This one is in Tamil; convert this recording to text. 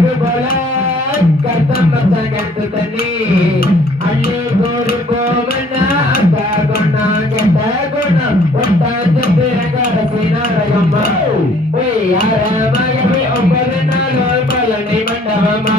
அழகு போல கர்த்தம் பசங்கத்து தண்ணி அள்ளி கோரு கோவண்ணா கொண்டா கெட்ட குணம் ஒட்டாஞ்ச பிறகரசி நாரகம்மா யார மகவி ஒன்பது நாள் பழனி மண்டபமா